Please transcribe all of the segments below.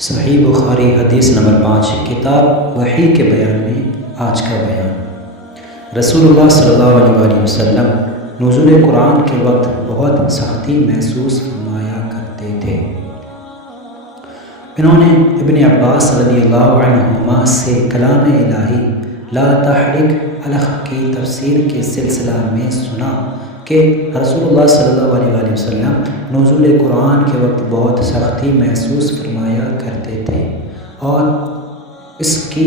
صحیح بخاری حدیث نمبر 5 کتاب وحی کے بیان میں آج کا بیان۔ رسول اللہ صلی اللہ علیہ وسلم نزول قرآن کے وقت بہت سختی محسوس فرمایا کرتے تھے۔ انہوں نے ابن عباس رضی اللہ عنہما سے کلام الہی لا تحرک الخ کی تفسیر کے سلسلہ میں سنا کہ رسول اللہ صلی اللہ علیہ وسلم نزول قرآن کے وقت بہت سختی محسوس فرمایا کرتے تھے، اور اس کی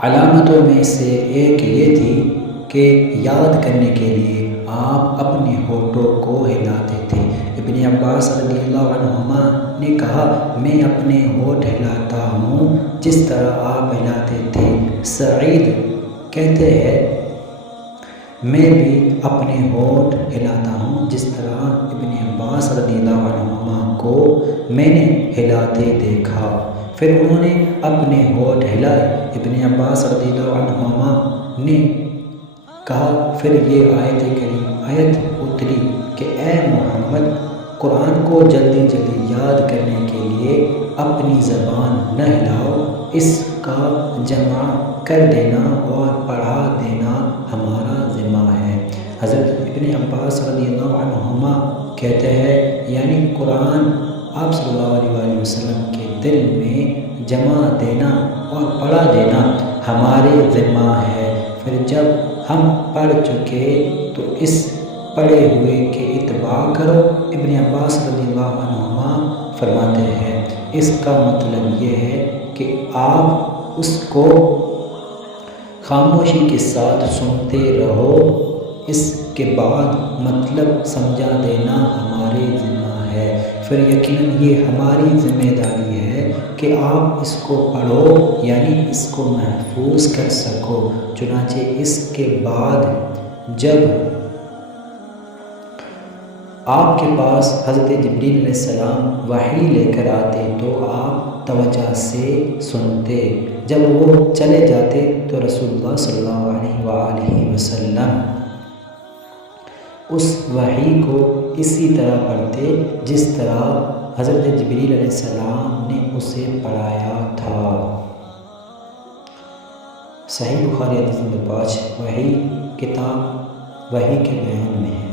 علامتوں میں سے ایک یہ تھی کہ یاد کرنے کے لیے آپ اپنے ہونٹوں کو ہلاتے تھے۔ ابن عباس رضی اللہ عنہما نے کہا، میں اپنے ہونٹ ہلاتا ہوں جس طرح آپ ہلاتے تھے۔ سعید کہتے ہیں، میں بھی اپنے ہونٹ ہلاتا ہوں جس طرح ابن عباس رضی اللہ عنہما کو میں نے ہلاتے دیکھا۔ پھر انہوں نے اپنے ہونٹ ہلائے۔ ابن عباس رضی اللہ عنہما نے کہا، پھر یہ آیت اتری کہ اے محمد، قرآن کو جلدی جلدی یاد کرنے کے لیے اپنی زبان نہ ہلاؤ، اس کا جمع کر دینا اور پڑھا دینا ہمارا ذمہ ہے۔ حضرت ابن عباس رضی اللہ عنہما کہتے ہیں، یعنی قرآن آپ صلی اللہ علیہ وسلم کے دل میں جمع دینا اور پڑھا دینا ہمارے ذمہ ہے۔ پھر جب ہم پڑھ چکے تو اس پڑھے ہوئے کے اتباع کرو۔ ابن عباس رضی اللہ عنہما فرماتے ہیں، اس کا مطلب یہ ہے کہ آپ اس کو خاموشی کے ساتھ سنتے رہو، اس کے بعد مطلب سمجھا دینا ہمارے ذمہ ہے۔ پھر یقیناً یہ ہماری ذمہ داری ہے کہ آپ اس کو پڑھو، یعنی اس کو محفوظ کر سکو۔ چنانچہ اس کے بعد جب آپ کے پاس حضرت جبریل علیہ السلام وحی لے کر آتے تو آپ توجہ سے سنتے، جب وہ چلے جاتے تو رسول اللہ صلی اللہ علیہ وآلہ وسلم اس وحی کو اسی طرح پڑھتے جس طرح حضرت جبریل علیہ السلام نے اسے پڑھایا تھا۔ صحیح بخاری حدیث نمبر 5 وحی کتاب وحی کے بیان میں ہے۔